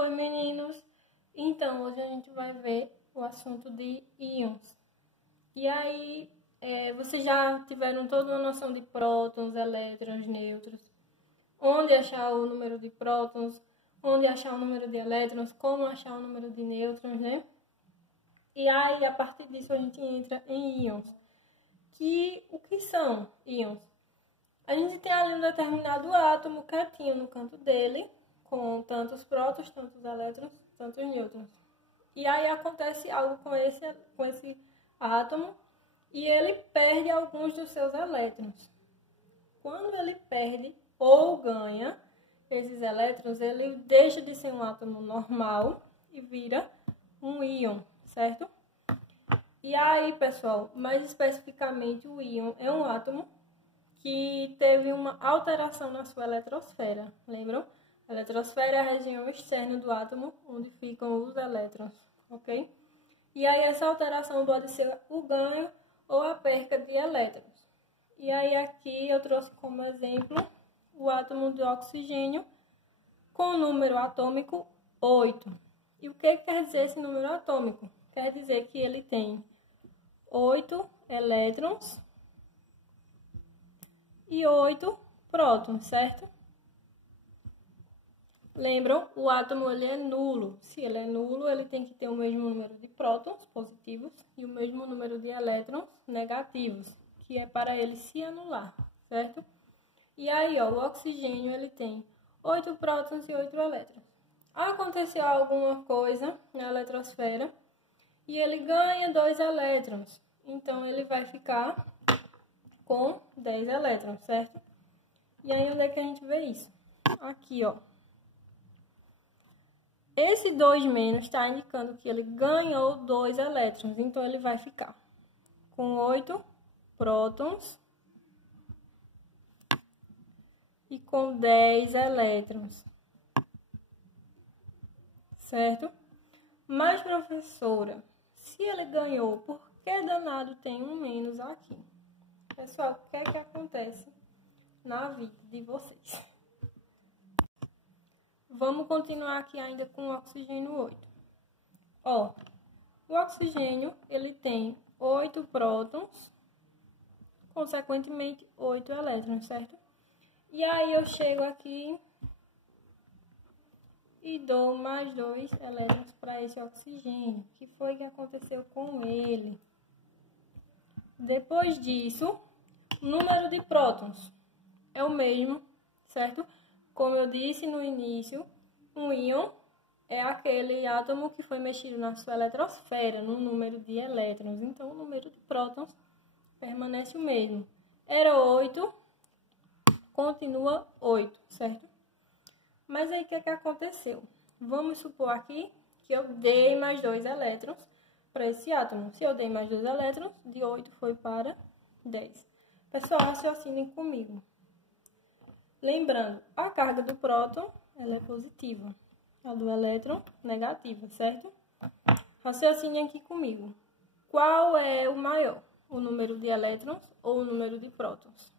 Oi, meninos! Então, hoje a gente vai ver o assunto de íons. E aí, vocês já tiveram toda uma noção de prótons, elétrons, nêutrons, onde achar o número de prótons, onde achar o número de elétrons, como achar o número de nêutrons, né? E aí, a partir disso, a gente entra em íons. O que são íons? A gente tem ali um determinado átomo quietinho no canto dele, com tantos prótons, tantos elétrons, tantos nêutrons. E aí acontece algo com esse átomo e ele perde alguns dos seus elétrons. Quando ele perde ou ganha esses elétrons, ele deixa de ser um átomo normal e vira um íon, certo? E aí, pessoal, mais especificamente, o íon é um átomo que teve uma alteração na sua eletrosfera, lembram? A eletrosfera é a região externa do átomo, onde ficam os elétrons, ok? E aí essa alteração pode ser o ganho ou a perca de elétrons. E aí aqui eu trouxe como exemplo o átomo de oxigênio com o número atômico 8. E o que quer dizer esse número atômico? Quer dizer que ele tem 8 elétrons e 8 prótons, certo? Lembram? O átomo ele é nulo. Se ele é nulo, ele tem que ter o mesmo número de prótons positivos e o mesmo número de elétrons negativos, que é para ele se anular, certo? E aí, ó, o oxigênio ele tem 8 prótons e 8 elétrons. Aconteceu alguma coisa na eletrosfera e ele ganha 2 elétrons. Então, ele vai ficar com 10 elétrons, certo? E aí, onde é que a gente vê isso? Aqui, ó. Esse 2 menos está indicando que ele ganhou 2 elétrons. Então, ele vai ficar com 8 prótons e com 10 elétrons, certo? Mas, professora, se ele ganhou, por que danado tem um menos aqui? Pessoal, o que é que acontece na vida de vocês? Vamos continuar aqui ainda com o oxigênio 8. Ó, o oxigênio, ele tem 8 prótons, consequentemente 8 elétrons, certo? E aí eu chego aqui e dou mais 2 elétrons para esse oxigênio. O que foi que aconteceu com ele? Depois disso, o número de prótons é o mesmo, certo? Como eu disse no início, um íon é aquele átomo que foi mexido na sua eletrosfera, no número de elétrons. Então, o número de prótons permanece o mesmo. Era 8, continua 8, certo? Mas aí, o que é que aconteceu? Vamos supor aqui que eu dei mais 2 elétrons para esse átomo. Se eu dei mais 2 elétrons, de 8 foi para 10. Pessoal, raciocinem comigo. Lembrando, a carga do próton ela é positiva, a do elétron negativa, certo? Raciocinem aqui comigo. Qual é o maior? O número de elétrons ou o número de prótons?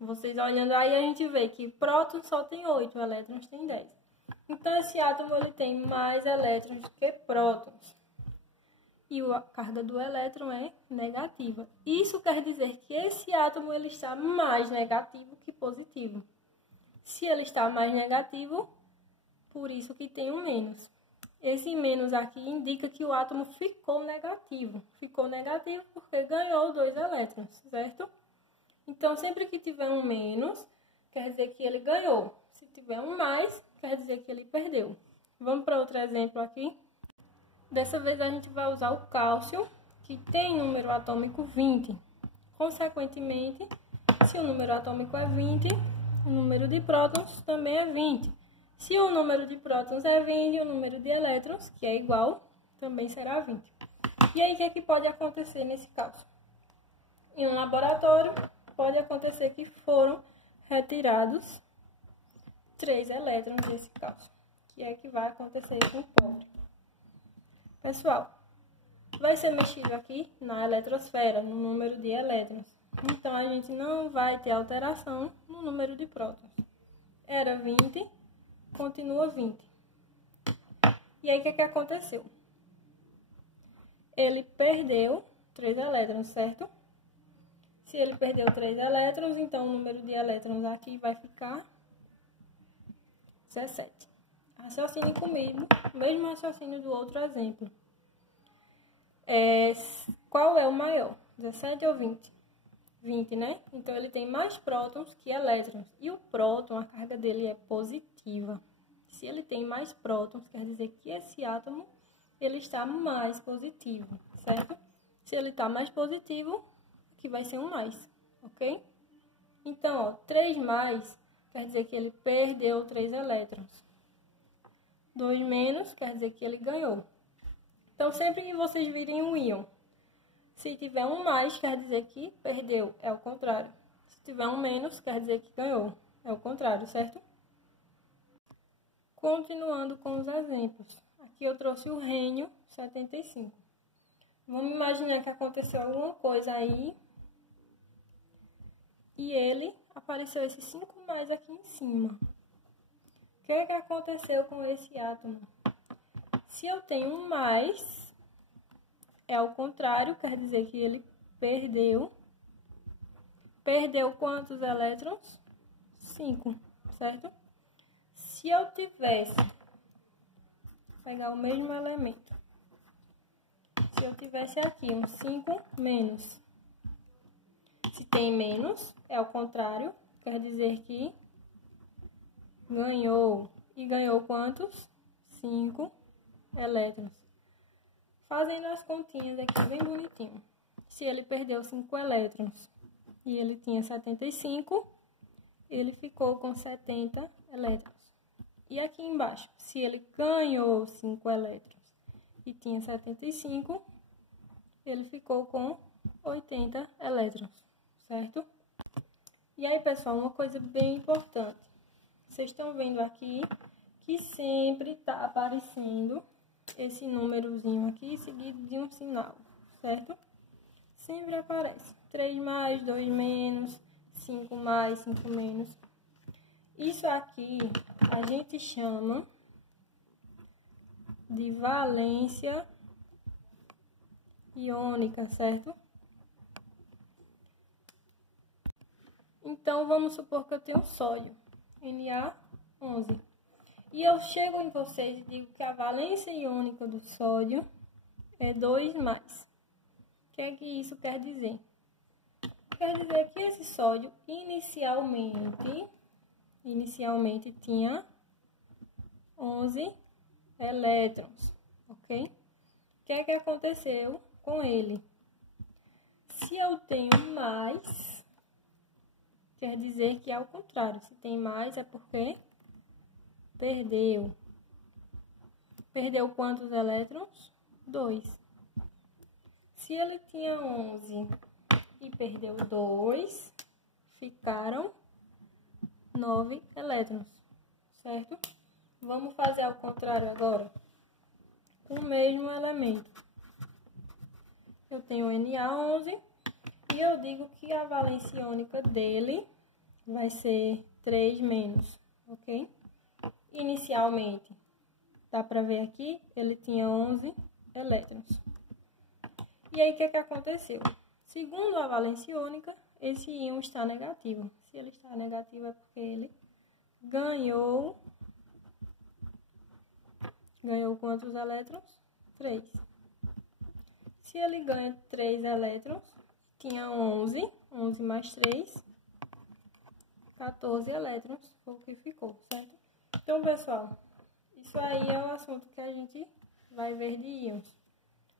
Vocês olhando aí, a gente vê que prótons só tem 8, elétrons tem 10. Então, esse átomo ele tem mais elétrons do que prótons. E a carga do elétron é negativa. Isso quer dizer que esse átomo ele está mais negativo que positivo. Se ele está mais negativo, por isso que tem um menos. Esse menos aqui indica que o átomo ficou negativo. Ficou negativo porque ganhou 2 elétrons, certo? Então, sempre que tiver um menos, quer dizer que ele ganhou. Se tiver um mais, quer dizer que ele perdeu. Vamos para outro exemplo aqui. Dessa vez a gente vai usar o cálcio, que tem número atômico 20. Consequentemente, se o número atômico é 20, o número de prótons também é 20. Se o número de prótons é 20, o número de elétrons, que é igual, também será 20. E aí, o que é que pode acontecer nesse cálcio? Em um laboratório, pode acontecer que foram retirados 3 elétrons desse cálcio, que é que vai acontecer com o pobre. Pessoal, vai ser mexido aqui na eletrosfera, no número de elétrons. Então, a gente não vai ter alteração no número de prótons. Era 20, continua 20. E aí, o que aconteceu? Ele perdeu 3 elétrons, certo? Se ele perdeu 3 elétrons, então o número de elétrons aqui vai ficar 17. Raciocine comigo, mesmo raciocínio do outro exemplo. Qual é o maior? 17 ou 20? 20, né? Então, ele tem mais prótons que elétrons. E o próton, a carga dele é positiva. Se ele tem mais prótons, quer dizer que esse átomo, ele está mais positivo, certo? Se ele está mais positivo, aqui vai ser um mais, ok? Então, ó, 3 mais quer dizer que ele perdeu 3 elétrons. 2 menos quer dizer que ele ganhou. Então, sempre que vocês virem um íon, se tiver um mais, quer dizer que perdeu, é o contrário. Se tiver um menos, quer dizer que ganhou, é o contrário, certo? Continuando com os exemplos. Aqui eu trouxe o rênio 75. Vamos imaginar que aconteceu alguma coisa aí e ele apareceu esses 5 mais aqui em cima. O que aconteceu com esse átomo? Se eu tenho um mais, é o contrário, quer dizer que ele perdeu. Perdeu quantos elétrons? 5, certo? Se eu tivesse, vou pegar o mesmo elemento. Se eu tivesse aqui um 5 menos. Se tem menos, é o contrário, quer dizer que ganhou. E ganhou quantos? 5 elétrons. Fazendo as continhas aqui bem bonitinho. Se ele perdeu 5 elétrons e ele tinha 75, ele ficou com 70 elétrons. E aqui embaixo, se ele ganhou 5 elétrons e tinha 75, ele ficou com 80 elétrons, certo? E aí, pessoal, uma coisa bem importante. Vocês estão vendo aqui que sempre está aparecendo esse númerozinho aqui seguido de um sinal, certo? Sempre aparece 3 mais, 2 menos, 5 mais, 5 menos. Isso aqui a gente chama de valência iônica, certo? Então, vamos supor que eu tenho sódio, Na11. E eu chego em vocês e digo que a valência iônica do sódio é 2 mais. O que é que isso quer dizer? Quer dizer que esse sódio inicialmente tinha 11 elétrons, ok? O que é que aconteceu com ele? Se eu tenho mais, quer dizer que é o contrário. Se tem mais é porque perdeu. Perdeu quantos elétrons? 2. Se ele tinha 11 e perdeu 2, ficaram 9 elétrons, certo? Vamos fazer ao contrário agora, com o mesmo elemento. Eu tenho Na11 e eu digo que a valência iônica dele vai ser 3 menos, ok? Inicialmente, dá para ver aqui, ele tinha 11 elétrons. E aí, o que aconteceu? Segundo a valência iônica, esse íon está negativo. Se ele está negativo é porque ele ganhou quantos elétrons? 3. Se ele ganha 3 elétrons, tinha 11 mais 3, 14 elétrons, foi o que ficou, certo? Então, pessoal, isso aí é o assunto que a gente vai ver de íons.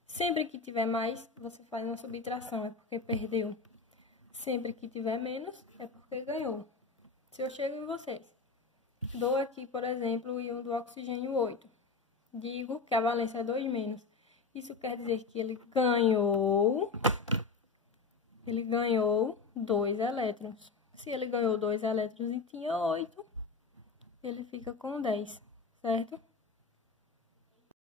Sempre que tiver mais, você faz uma subtração, é porque perdeu. Sempre que tiver menos, é porque ganhou. Se eu chego em vocês, dou aqui, por exemplo, o íon do oxigênio 8. Digo que a valência é 2 menos. Isso quer dizer que ele ganhou 2 elétrons. Se ele ganhou 2 elétrons e tinha 8, ele fica com 10, certo?